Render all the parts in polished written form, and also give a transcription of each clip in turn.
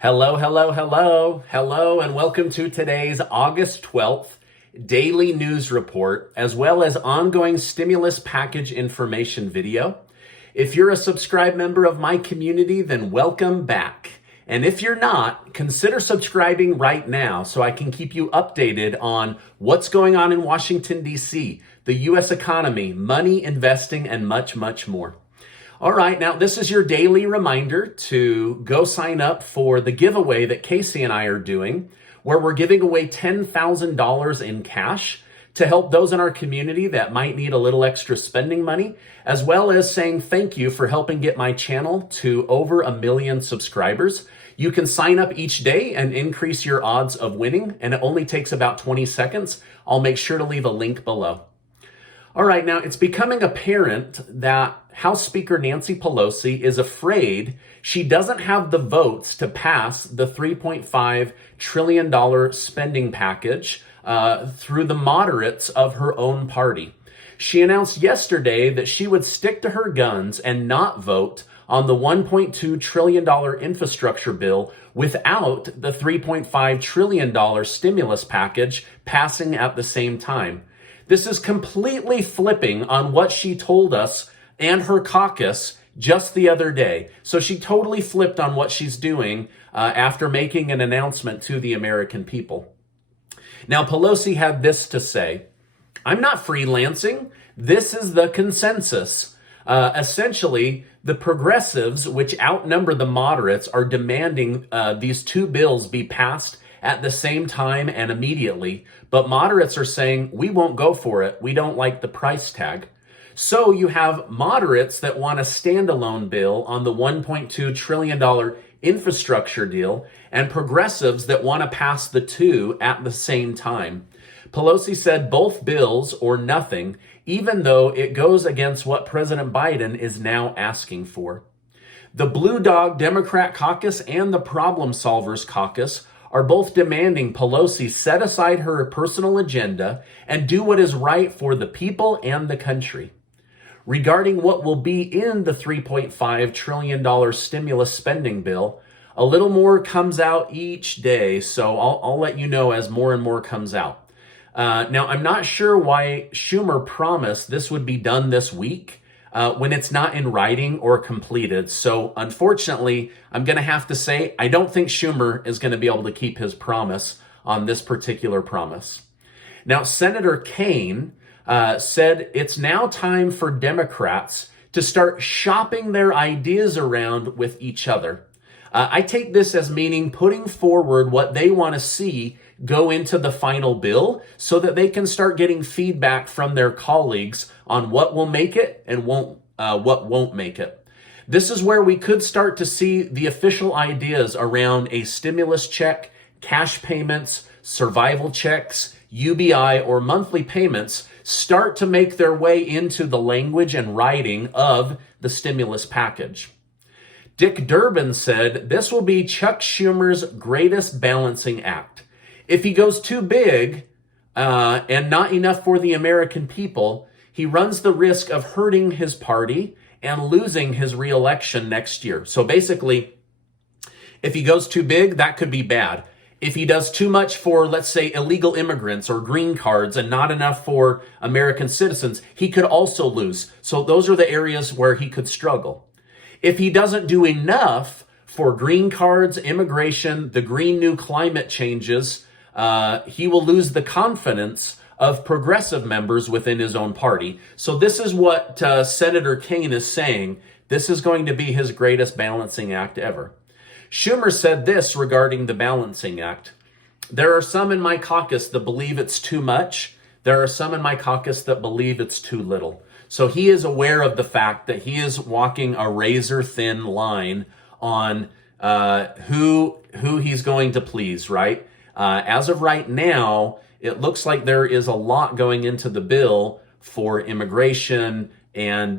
Hello, and welcome to today's August 12th daily news report, as well as ongoing stimulus package information video. If you're a subscribed member of my community, then welcome back. And if you're not, consider subscribing right now so I can keep you updated on what's going on in Washington, D.C., the U.S. economy, money, investing, and much, much more. All right, now this is your daily reminder to go sign up for the giveaway that Casey and I are doing, where we're giving away $10,000 in cash to help those in our community that might need a little extra spending money, as well as saying thank you for helping get my channel to over 1 million subscribers. You can sign up each day and increase your odds of winning, and it only takes about 20 seconds. I'll make sure to leave a link below. All right, now it's becoming apparent that House Speaker Nancy Pelosi is afraid she doesn't have the votes to pass the $3.5 trillion spending package through the moderates of her own party. She announced yesterday that she would stick to her guns and not vote on the $1.2 trillion infrastructure bill without the $3.5 trillion stimulus package passing at the same time. This is completely flipping on what she told us and her caucus just the other day. So she totally flipped on what she's doing after making an announcement to the American people. Now, Pelosi had this to say: "I'm not freelancing. This is the consensus." Essentially, the progressives, which outnumber the moderates, are demanding these two bills be passed at the same time and immediately. But moderates are saying, we won't go for it. We don't like the price tag. So you have moderates that want a standalone bill on the $1.2 trillion infrastructure deal, and progressives that want to pass the two at the same time. Pelosi said both bills or nothing, even though it goes against what President Biden is now asking for. The Blue Dog Democrat Caucus and the Problem Solvers Caucus are both demanding Pelosi set aside her personal agenda and do what is right for the people and the country. Regarding what will be in the $3.5 trillion stimulus spending bill, a little more comes out each day, so I'll let you know as more and more comes out. Now, I'm not sure why Schumer promised this would be done this week when it's not in writing or completed. So unfortunately, I'm going to have to say, I don't think Schumer is going to be able to keep his promise on this particular promise. Now, Senator Kaine said it's now time for Democrats to start shopping their ideas around with each other. I take this as meaning putting forward what they want to see go into the final bill so that they can start getting feedback from their colleagues on what will make it and what won't make it. This is where we could start to see the official ideas around a stimulus check, cash payments, survival checks, UBI, or monthly payments start to make their way into the language and writing of the stimulus package. Dick Durbin said this will be Chuck Schumer's greatest balancing act. If he goes too big and not enough for the American people, he runs the risk of hurting his party and losing his reelection next year. So basically, if he goes too big, that could be bad. If he does too much for, let's say, illegal immigrants or green cards and not enough for American citizens, he could also lose. So those are the areas where he could struggle. If he doesn't do enough for green cards, immigration, the Green New Climate changes, he will lose the confidence of progressive members within his own party. So this is what Senator Kaine is saying. This is going to be his greatest balancing act ever. Schumer said this regarding the balancing act: "There are some in my caucus that believe it's too much. There are some in my caucus that believe it's too little." So he is aware of the fact that he is walking a razor-thin line on who he's going to please, right? As of right now, it looks like there is a lot going into the bill for immigration and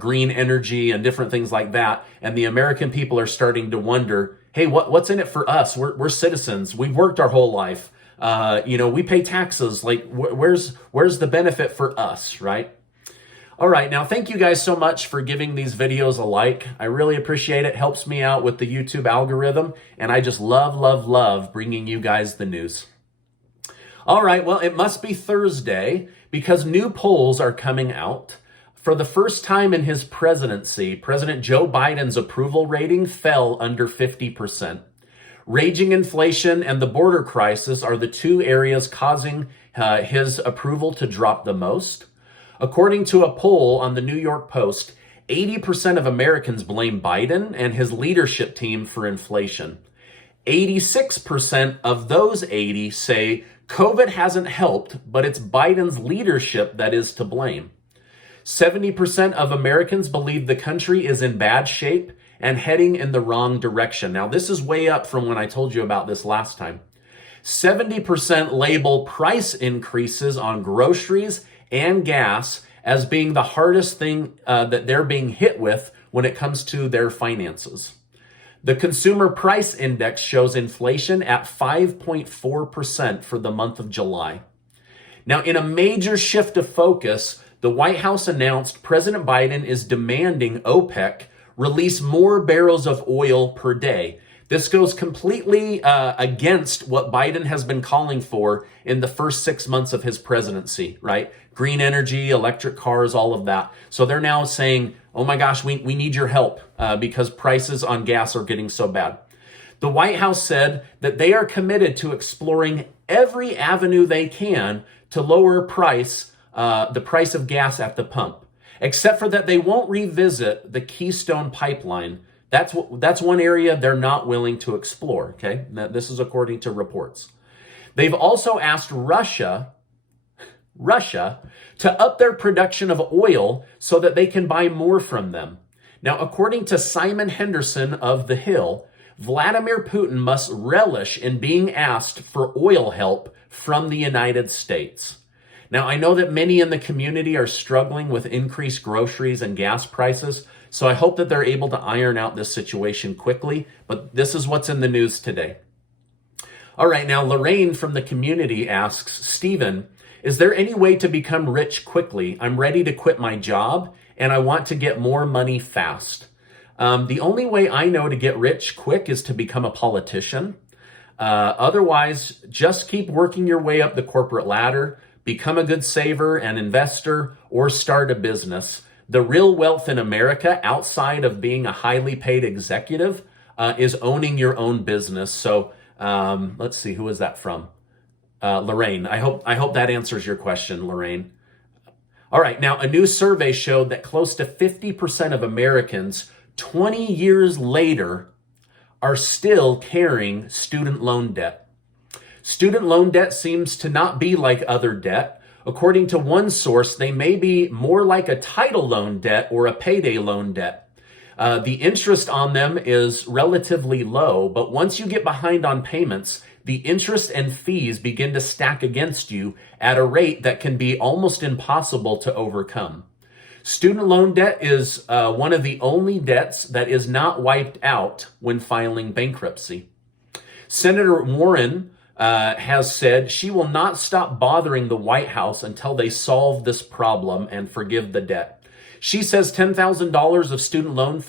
green energy and different things like that. And the American people are starting to wonder, hey, what's in it for us? We're citizens. We've worked our whole life. We pay taxes. Like, where's the benefit for us, right? All right, now thank you guys so much for giving these videos a like. I really appreciate it. Helps me out with the YouTube algorithm, and I just love bringing you guys the news. All right, well, it must be Thursday because new polls are coming out. For the first time in his presidency, President Joe Biden's approval rating fell under 50%. Raging inflation and the border crisis are the two areas causing his approval to drop the most. According to a poll on the New York Post, 80% of Americans blame Biden and his leadership team for inflation. 86% of those 80 say COVID hasn't helped, but it's Biden's leadership that is to blame. 70% of Americans believe the country is in bad shape and heading in the wrong direction. Now, this is way up from when I told you about this last time. 70% label price increases on groceries and gas as being the hardest thing that they're being hit with when it comes to their finances. The Consumer Price Index shows inflation at 5.4% for the month of July. Now, in a major shift of focus, the White House announced President Biden is demanding OPEC release more barrels of oil per day. This goes completely against what Biden has been calling for in the first 6 months of his presidency, right? Green energy, electric cars, all of that. So they're now saying, oh my gosh, we need your help because prices on gas are getting so bad. The White House said that they are committed to exploring every avenue they can to lower the price of gas at the pump, except for that they won't revisit the Keystone Pipeline. That's one area they're not willing to explore, okay? Now, this is according to reports. They've also asked Russia to up their production of oil so that they can buy more from them. Now, according to Simon Henderson of The Hill, Vladimir Putin must relish in being asked for oil help from the United States. Now, I know that many in the community are struggling with increased groceries and gas prices, so I hope that they're able to iron out this situation quickly, but this is what's in the news today. All right, now Lorraine from the community asks, Stephen, is there any way to become rich quickly? I'm ready to quit my job and I want to get more money fast. The only way I know to get rich quick is to become a politician. Otherwise, just keep working your way up the corporate ladder, become a good saver and investor, or start a business. The real wealth in America, outside of being a highly paid executive, is owning your own business. So let's see, who is that from? Lorraine. I hope that answers your question, Lorraine. All right, now a new survey showed that close to 50% of Americans 20 years later are still carrying student loan debt. Student loan debt seems to not be like other debt. According to one source, they may be more like a title loan debt or a payday loan debt. The interest on them is relatively low, but once you get behind on payments, the interest and fees begin to stack against you at a rate that can be almost impossible to overcome. Student loan debt is one of the only debts that is not wiped out when filing bankruptcy. Senator Warren has said she will not stop bothering the White House until they solve this problem and forgive the debt. She says $10,000 of student loan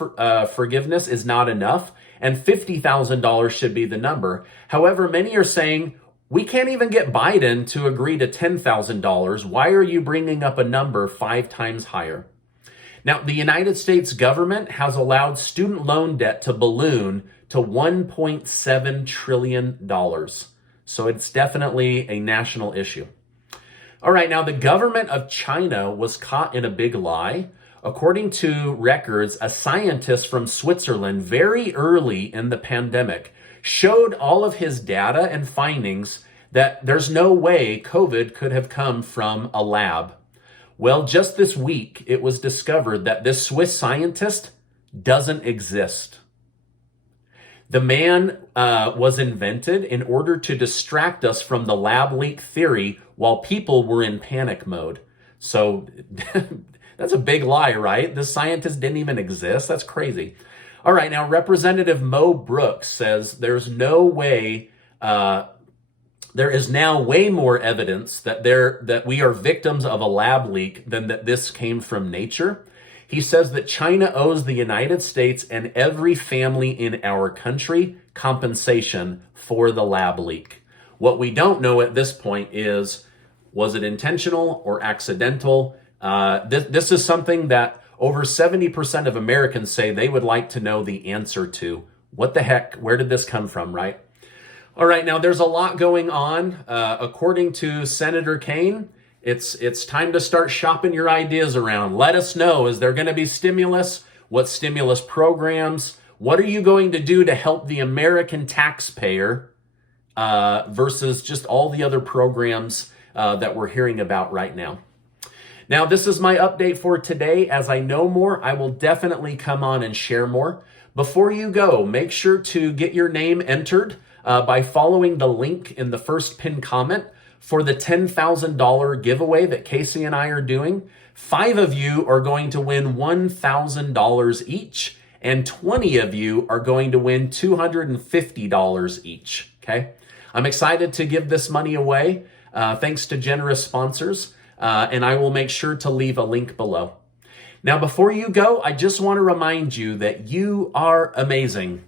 forgiveness is not enough, and $50,000 should be the number. However, many are saying, we can't even get Biden to agree to $10,000. Why are you bringing up a number 5 times higher? Now, the United States government has allowed student loan debt to balloon to $1.7 trillion. So it's definitely a national issue. All right, now the government of China was caught in a big lie. According to records, a scientist from Switzerland very early in the pandemic showed all of his data and findings that there's no way COVID could have come from a lab. Well, just this week, it was discovered that this Swiss scientist doesn't exist. The man was invented in order to distract us from the lab leak theory while people were in panic mode. So that's a big lie, right? This scientist didn't even exist. That's crazy. All right, now Representative Mo Brooks says there's no way there is now way more evidence that we are victims of a lab leak than that this came from nature. He says that China owes the United States and every family in our country compensation for the lab leak. What we don't know at this point is, was it intentional or accidental? This is something that over 70% of Americans say they would like to know the answer to. What the heck? Where did this come from, right? All right, now there's a lot going on. According to Senator Kaine, it's time to start shopping your ideas around. Let us know, is there going to be stimulus? What stimulus programs? What are you going to do to help the American taxpayer versus just all the other programs that we're hearing about right now? Now, this is my update for today. As I know more, I will definitely come on and share more. Before you go, make sure to get your name entered by following the link in the first pinned comment for the $10,000 giveaway that Casey and I are doing. 5 of you are going to win $1,000 each, and 20 of you are going to win $250 each, okay? I'm excited to give this money away, thanks to generous sponsors, and I will make sure to leave a link below. Now, before you go, I just want to remind you that you are amazing.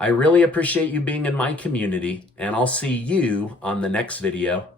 I really appreciate you being in my community, and I'll see you on the next video.